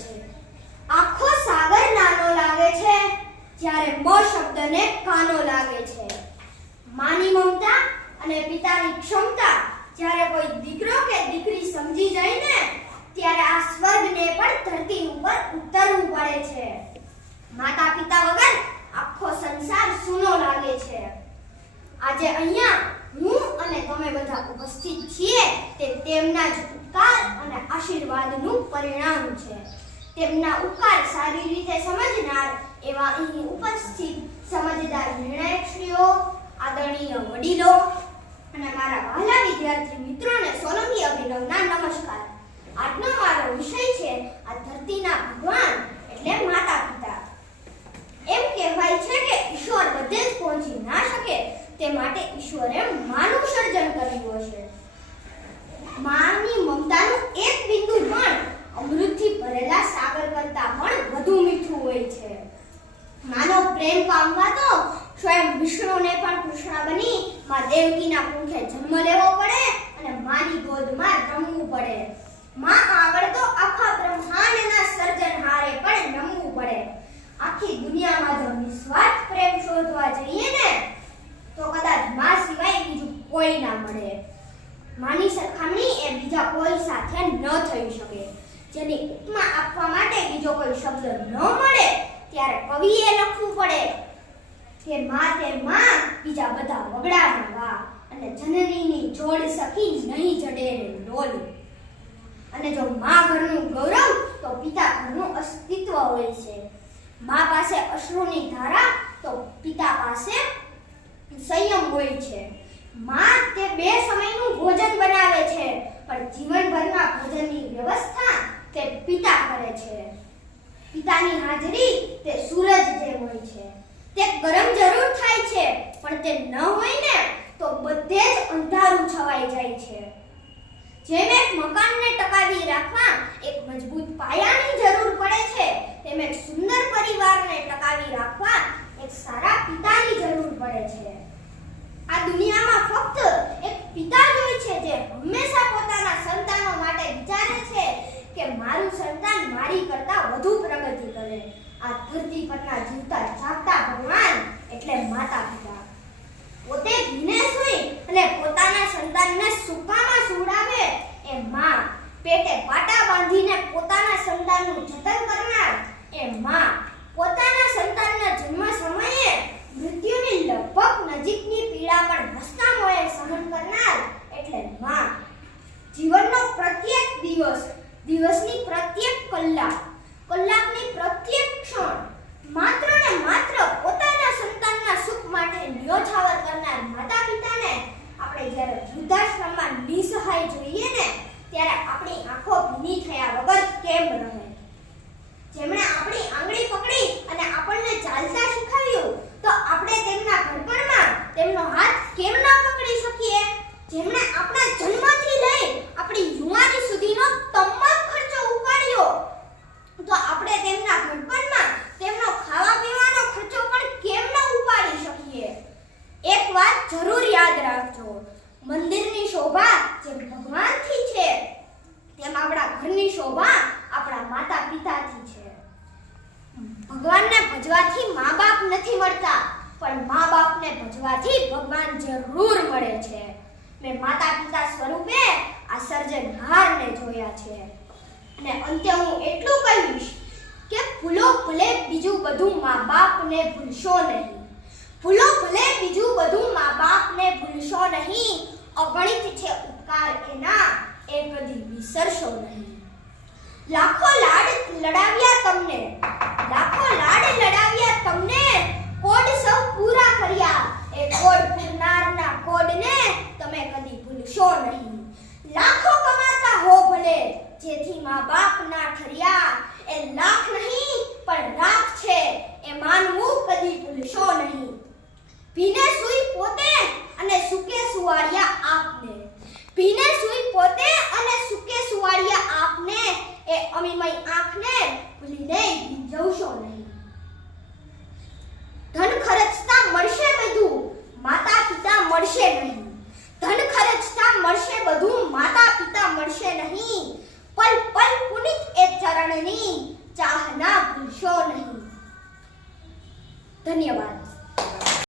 છે। આખો સાગર નાનો લાગે છે જ્યારે મ શબ્દને કાનો લાગે છે। માની મમતા અને પિતાની ક્ષમતા જ્યારે કોઈ દીકરો કે દીકરી સમજી જાય ને ત્યારે આ સ્વર્ગને પણ ધરતી ઉપર ઉતરવું પડે છે। માતા પિતા વગર આખો સંસાર સૂનો લાગે છે। આજે અહીંયા હું અને તમે બધા ઉપસ્થિત છીએ તે તેમના જ ઉપકાર અને આશીર્વાદનું પરિણામ છે। તેમના ઉપકાર સારી રીતે સમજનાર એવા અહીં ઉપસ્થિત સમજદાર નિર્ણાયકશ્રીઓ, આદરણીય વડીલો અને મારા વહાલા વિદ્યાર્થી મિત્રોને સોલંકી અભિનવના નમસ્કાર। આજનો મારો વિષય છે આ ધરતીના ભગવાન એટલે માતા પિતા। એમ કહેવાય છે કે ઈશ્વર બધે જ પહોંચી ના શકે તે માટે ઈશ્વરે માનું સર્જન કર્યું હશે। માની મમતાનું એક બિંદુ પણ અમૃતથી ભરેલા સાગર કરતાં પણ વધુ મીઠું હોય છે। માનો પ્રેમ પામવા તો સ્વયં વિષ્ણુને પણ કૃષ્ણ બની માં દેવકીના કુંઠે જન્મ લેવો પડે અને માની ગોદમાં રમવું પડે। માં આગળ તો આખા બ્રહ્માંડના સર્જનહારે પણ નમવું પડે। આખી દુનિયામાં જો નિસ્વાર્થ પ્રેમ શોધવા જઈએ ને તો કદાચ માં સિવાય બીજું કોઈ ના મળે। માની સરખામણી એ બીજા કોઈ સાથે ન થઈ શકે। જેની ઉપમા આપવા માટે બીજો કોઈ શબ્દ ન મળે ત્યારે કવિએ લખવું પડે કે માં તે માં બીજા બધા વગડાના વા અને જનનીની જોડ સખી નહીં જડે રે લોલ। અને જો માં ઘરનું ગૌરવ તો પિતા ઘરનું અસ્તિત્વ હોય છે। માં પાસે અશ્રુની ધારા તો પિતા પાસે સંયમ હોય છે। માં તે બે સમયનું ભોજન બનાવે છે પણ જીવનભરના ભોજનની વ્યવસ્થા તે પિતા કરે છે। પિતાની હાજરી તે સૂરજ જેમ હોય છે। તે ગરમ જરૂર થાય છે પણ તે ન હોય ને તો બધે જ અંધારું છવાઈ જાય છે। જેમ એક મકાનને ટકાવી રાખવા એક મજબૂત પાયાની જરૂર પડે છે તેમ એક સુંદર પરિવારને ટકાવી રાખવા એક સારા પિતાની જરૂર પડે છે। આ દુનિયામાં ફક્ત એક પિતા જ હોય છે જે હંમેશા પોતાના સંતાનો માટે વિચારે છે કે મારું સંતાન મારી કરતાં વધુ પ્રગતિ કરે। આ ધરતી પરના જીવતા જાગતા ભગવાન એટલે માતા પિતા। પોતે ભીને સૂઈ અને પોતાના સંતાનને સૂકામાં સુવડાવે એ માં, પેટે પાટા બાંધીને પોતાના સંતાનનું જતન કરનાર એ માં, પોતાના સંતાનના જન્મ સમયે મૃત્યુની લગભગ નજીકની પીડા પણ હસતા મોંએ સહન કરનાર એટલે માં। જીવનનો પ્રત્યેક દિવસ, દિવસની પ્રત્યેક કલાક, કલાકની પ્રત્યેક ક્ષણ માત્ર ને માત્ર પોતાના સંતાનના સુખ માટે ન્યોછાવર કરનાર માતા પિતાને આપણે જ્યારે વૃદ્ધાશ્રમમાં નિસહાય જોઈએ ને ત્યારે આપણી આંખો ભીની થયા વગર કેમ રહે? જેમણે આપણી આંગળી પકડી અને આપણને ચાલતા શીખવ્યું તો આપણે તેમના ઘડપણમાં તેમનો હાથ કેમ ના પકડી શકીએ? જેમણે આપણા જન્મથી લઈ આપણી યુવાની સુધીનો તમામ ખર્ચો ઉપાડ્યો તો આપણે તેમના ઘડપણમાં તેમનો ખાવા પીવાનો ખર્ચો પણ કેમ ન ઉપાડી શકીએ? એક વાત જરૂર યાદ રાખજો, મંદિરની શોભા જે ભગવાનથી છે તેમ આપણા ઘરની શોભા આપણા માતા પિતાથી છે। ભગવાનને ભજવાથી મા બાપ નથી મળતા પણ મા બાપને ભજવાથી ભગવાન જરૂર મળે છે। મેં માતા પિતા સ્વરૂપે આ સર્જનહારને જોયા છે અને અંતે હું એટલું કહીશ કે ભૂલો ભલે બીજું બધું મા બાપને ભૂલશો નહીં। ભૂલો ભલે બીજું બધું મા બાપને ભૂલશો નહીં। અગણિત છે ઉપકાર એના એ કદી વિસરશો નહીં। લાખો લાડ લડાવ્યા તમને, લાખો લાડ લડાવ્યા તમને, કોડ સૌ પૂરા કર્યા એ કોડ પૂરનારના કોડને તમે કદી ભૂલશો નહીં। લાખો કમાતા હો ભલે જેથી મા બાપ ના ઠર્યા એ લાખ નહીં પણ રાખ છે એ માનવું કદી ભૂલશો નહીં। ભીને સૂઈ પોતે અને સુકે સુવાડિયા આપને, ભીને સૂઈ પોતે અને સુકે સુવાડિયા આપને એ અમીમય આંખને ભૂલીને જવશો નહીં। ધન ખર્ચતા મળશે બધું, માતા પિતા મળશે નહીં। ધન ખર્ચતા મળશે બધું, માતા પિતા મળશે નહીં। પલ પલ પુનિત એ ચરણની ધન્યવાદ.